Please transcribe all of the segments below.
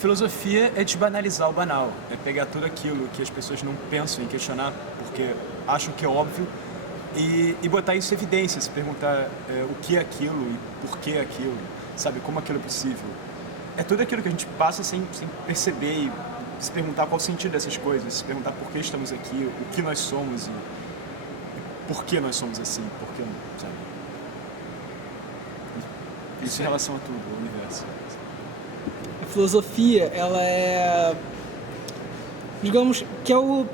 Filosofia é desbanalizar o banal, é pegar tudo aquilo que as pessoas não pensam em questionar porque acham que é óbvio e botar isso em evidência, se perguntar o que é aquilo e por que aquilo, sabe, como aquilo é possível. É tudo aquilo que a gente passa sem perceber e se perguntar qual o sentido dessas coisas, se perguntar por que estamos aqui, o que nós somos e por que nós somos assim, por que, sabe? Isso em relação a tudo, o universo. A filosofia, ela é, digamos, que é o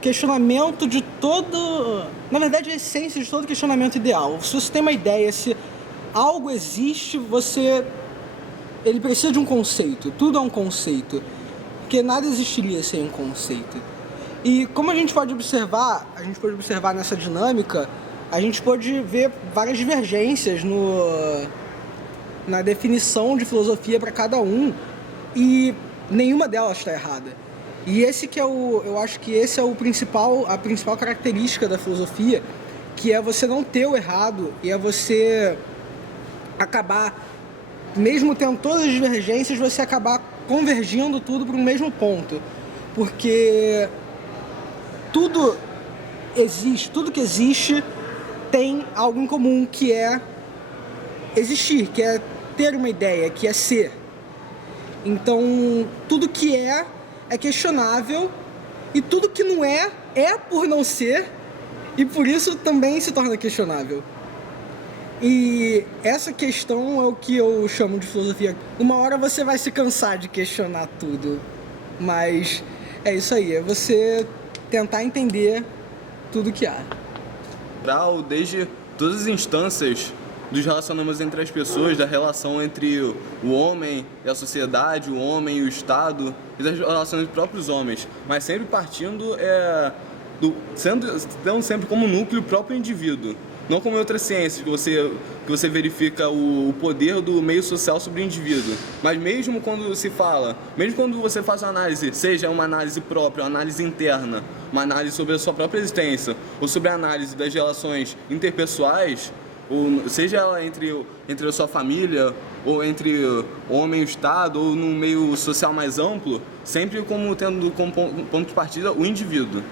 questionamento de todo... Na verdade, a essência de todo questionamento ideal. Se você tem uma ideia, se algo existe, ele precisa de um conceito. Tudo é um conceito. Porque nada existiria sem um conceito. E como a gente pode observar nessa dinâmica, a gente pode ver várias divergências na definição de filosofia para cada um, e nenhuma delas está errada. E eu acho que esse é a principal característica da filosofia, que é você não ter o errado, e é você acabar, mesmo tendo todas as divergências, você acabar convergindo tudo para o mesmo ponto. Porque tudo que existe tem algo em comum, que é existir, que é ter uma ideia, que é ser. Então, tudo que é questionável, e tudo que não é por não ser, e por isso também se torna questionável. E essa questão é o que eu chamo de filosofia. Uma hora você vai se cansar de questionar tudo, mas é isso aí, é você tentar entender tudo que há. Desde todas as instâncias dos relacionamentos entre as pessoas, da relação entre o homem e a sociedade, o homem e o Estado, e das relações dos próprios homens, mas sempre partindo tendo sempre como núcleo o próprio indivíduo, não como em outras ciências que você verifica o poder do meio social sobre o indivíduo. Mas mesmo quando você faz uma análise, seja uma análise própria, uma análise interna, uma análise sobre a sua própria existência, ou sobre a análise das relações interpessoais, ou seja ela entre a sua família, ou entre o homem e o Estado, ou num meio social mais amplo, sempre tendo como ponto de partida o indivíduo.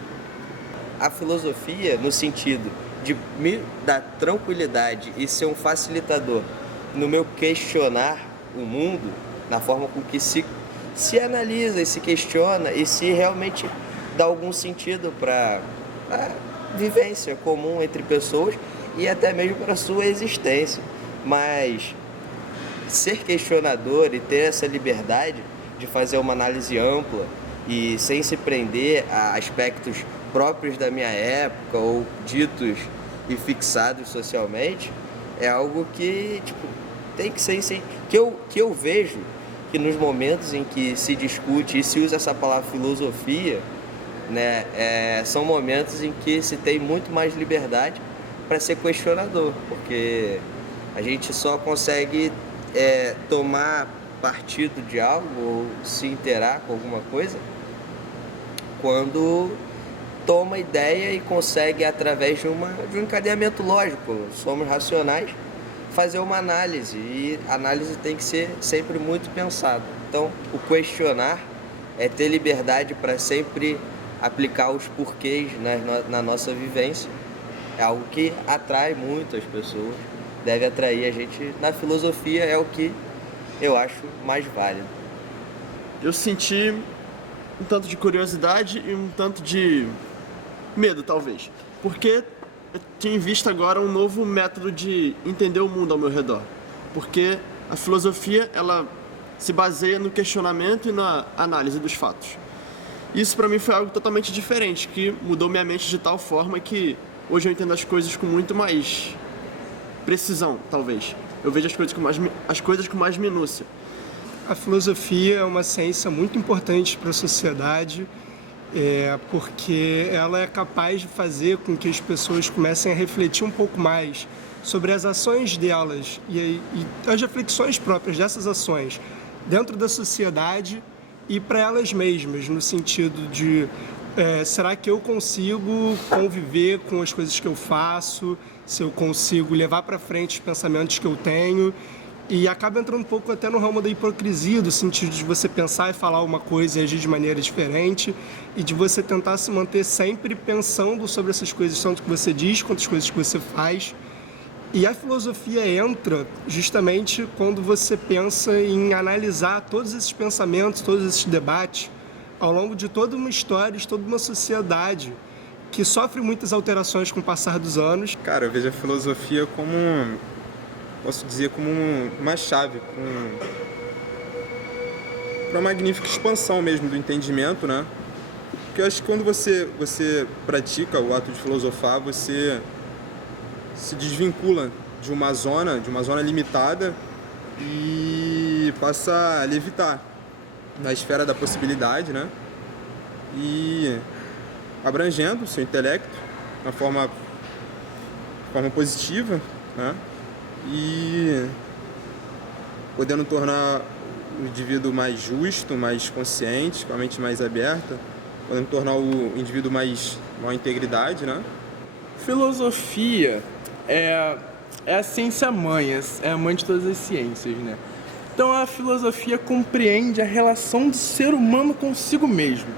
A filosofia, no sentido de me dar tranquilidade e ser um facilitador no meu questionar o mundo, na forma com que se analisa e se questiona, e se realmente dá algum sentido para a vivência comum entre pessoas e até mesmo para a sua existência. Mas ser questionador e ter essa liberdade de fazer uma análise ampla e sem se prender a aspectos próprios da minha época ou ditos e fixados socialmente, é algo que tem que ser que eu vejo que nos momentos em que se discute e se usa essa palavra filosofia, né, são momentos em que se tem muito mais liberdade para ser questionador, porque a gente só consegue tomar partido de algo ou se interar com alguma coisa quando toma ideia e consegue, através de um encadeamento lógico, somos racionais, fazer uma análise, e a análise tem que ser sempre muito pensada. Então, o questionar é ter liberdade para sempre aplicar os porquês na nossa vivência. É algo que atrai muito as pessoas, deve atrair a gente. Na filosofia é o que eu acho mais válido. Eu senti um tanto de curiosidade e um tanto de medo, talvez, porque eu tinha em vista agora um novo método de entender o mundo ao meu redor, porque a filosofia, ela se baseia no questionamento e na análise dos fatos. Isso para mim foi algo totalmente diferente, que mudou minha mente de tal forma que hoje eu entendo as coisas com muito mais precisão, talvez. Eu vejo as coisas com mais minúcia. A filosofia é uma ciência muito importante para a sociedade, porque ela é capaz de fazer com que as pessoas comecem a refletir um pouco mais sobre as ações delas e as reflexões próprias dessas ações dentro da sociedade e para elas mesmas, no sentido de será que eu consigo conviver com as coisas que eu faço, se eu consigo levar para frente os pensamentos que eu tenho E acaba entrando um pouco até no ramo da hipocrisia, do sentido de você pensar e falar uma coisa e agir de maneira diferente, e de você tentar se manter sempre pensando sobre essas coisas, tanto que você diz quanto as coisas que você faz. E a filosofia entra justamente quando você pensa em analisar todos esses pensamentos, todos esses debates, ao longo de toda uma história, de toda uma sociedade que sofre muitas alterações com o passar dos anos. Cara, eu vejo a filosofia como, posso dizer, como uma chave para uma magnífica expansão mesmo do entendimento, né? Porque eu acho que quando você pratica o ato de filosofar, você se desvincula de uma zona limitada e passa a levitar na esfera da possibilidade, né? E abrangendo o seu intelecto de uma forma positiva, né? E podendo tornar o indivíduo mais justo, mais consciente, com a mente mais aberta, podendo tornar o indivíduo mais com integridade, né? Filosofia é a ciência mãe, é a mãe de todas as ciências, né? Então a filosofia compreende a relação do ser humano consigo mesmo.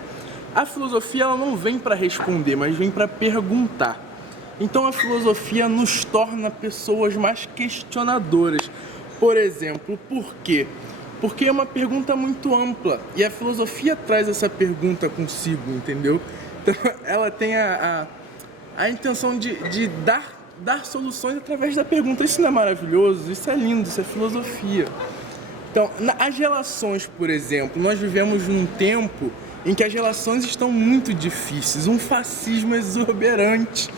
A filosofia ela não vem para responder, mas vem para perguntar. Então a filosofia nos torna pessoas mais questionadoras. Por exemplo, por quê? Porque é uma pergunta muito ampla e a filosofia traz essa pergunta consigo, entendeu? Então ela tem a intenção de dar soluções através da pergunta. Isso não é maravilhoso? Isso é lindo, isso é filosofia. Então, as relações, por exemplo, nós vivemos num tempo em que as relações estão muito difíceis, um fascismo exuberante.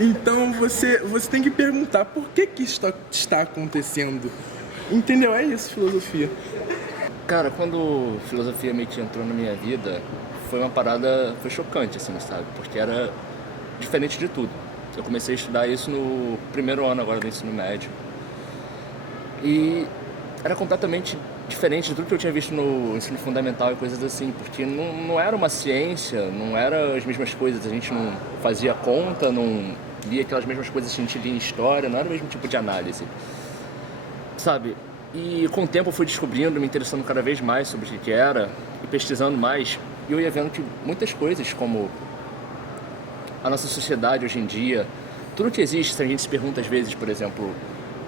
Então você tem que perguntar por que isso está acontecendo. Entendeu? É isso, filosofia. Cara, quando filosofia meio que entrou na minha vida, foi chocante, assim, sabe? Porque era diferente de tudo. Eu comecei a estudar isso no primeiro ano agora do ensino médio. E era completamente diferente de tudo que eu tinha visto no ensino fundamental e coisas assim, porque não era uma ciência, não eram as mesmas coisas, a gente não fazia conta, não lia aquelas mesmas coisas que a gente lia em história, não era o mesmo tipo de análise, sabe? E com o tempo eu fui descobrindo, me interessando cada vez mais sobre o que era, e pesquisando mais, e eu ia vendo que muitas coisas, como a nossa sociedade hoje em dia, tudo que existe, se a gente se pergunta às vezes, por exemplo,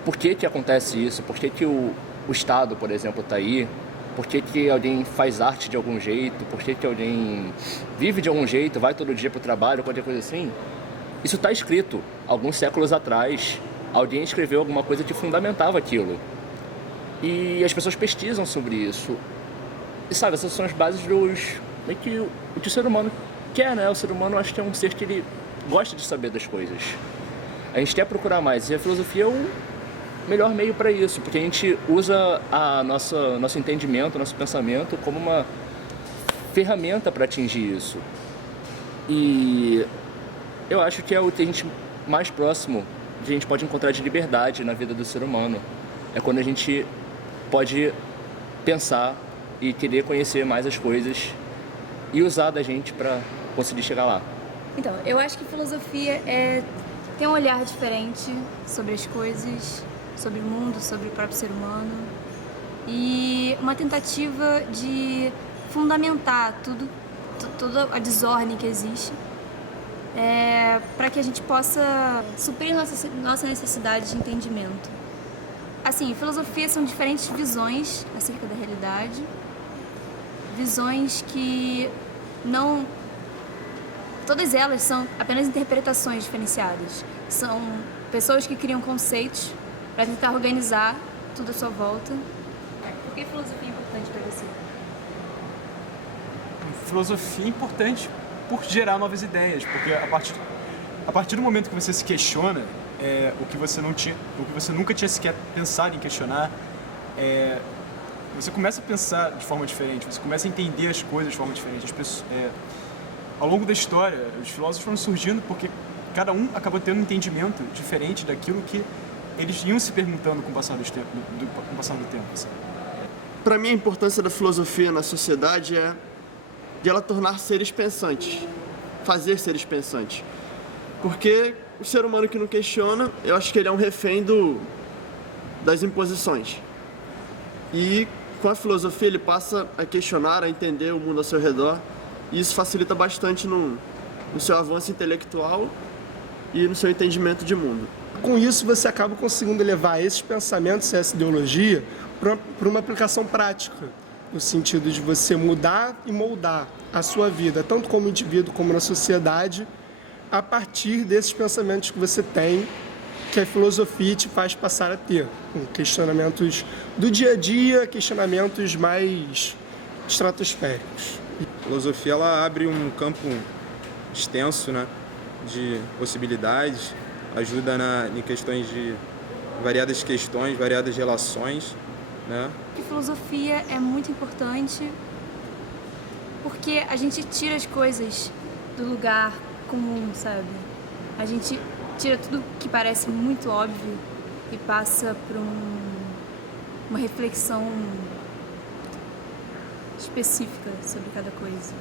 por que acontece isso, por que o Estado, por exemplo, está aí, por que alguém faz arte de algum jeito, por que alguém vive de algum jeito, vai todo dia para o trabalho, qualquer coisa assim, isso está escrito. Alguns séculos atrás, alguém escreveu alguma coisa que fundamentava aquilo. E as pessoas pesquisam sobre isso. E sabe, essas são as bases meio que o que o ser humano quer, né? O ser humano, acho que é um ser que ele gosta de saber das coisas. A gente quer procurar mais, e a filosofia é o melhor meio para isso, porque a gente usa nosso entendimento, nosso pensamento como uma ferramenta para atingir isso. E eu acho que é o que a gente mais próximo que a gente pode encontrar de liberdade na vida do ser humano. É quando a gente pode pensar e querer conhecer mais as coisas e usar da gente para conseguir chegar lá. Então, eu acho que filosofia tem um olhar diferente sobre as coisas, sobre o mundo, sobre o próprio ser humano, e uma tentativa de fundamentar toda a desordem que existe, para que a gente possa suprir nossa necessidade de entendimento. Assim, filosofia são diferentes visões acerca da realidade, visões que não... Todas elas são apenas interpretações diferenciadas. São pessoas que criam conceitos para tentar organizar tudo à sua volta. Por que filosofia é importante para você? Filosofia é importante por gerar novas ideias, porque a partir do momento que você se questiona, o que você nunca tinha sequer pensado em questionar, você começa a pensar de forma diferente, você começa a entender as coisas de forma diferente. As pessoas, ao longo da história, os filósofos foram surgindo porque cada um acabou tendo um entendimento diferente daquilo que eles iam se perguntando com o passar do tempo. Assim. Para mim, a importância da filosofia na sociedade é de ela tornar seres pensantes, fazer seres pensantes. Porque o ser humano que não questiona, eu acho que ele é um refém das imposições. E com a filosofia ele passa a questionar, a entender o mundo ao seu redor, e isso facilita bastante no seu avanço intelectual e no seu entendimento de mundo. Com isso, você acaba conseguindo levar esses pensamentos, essa ideologia, para uma aplicação prática, no sentido de você mudar e moldar a sua vida, tanto como indivíduo como na sociedade, a partir desses pensamentos que você tem, que a filosofia te faz passar a ter, com questionamentos do dia a dia, questionamentos mais estratosféricos. A filosofia ela abre um campo extenso, né, de possibilidades, ajuda em questões de variadas questões, variadas relações, né? A filosofia é muito importante porque a gente tira as coisas do lugar comum, sabe? A gente tira tudo que parece muito óbvio e passa por uma reflexão específica sobre cada coisa.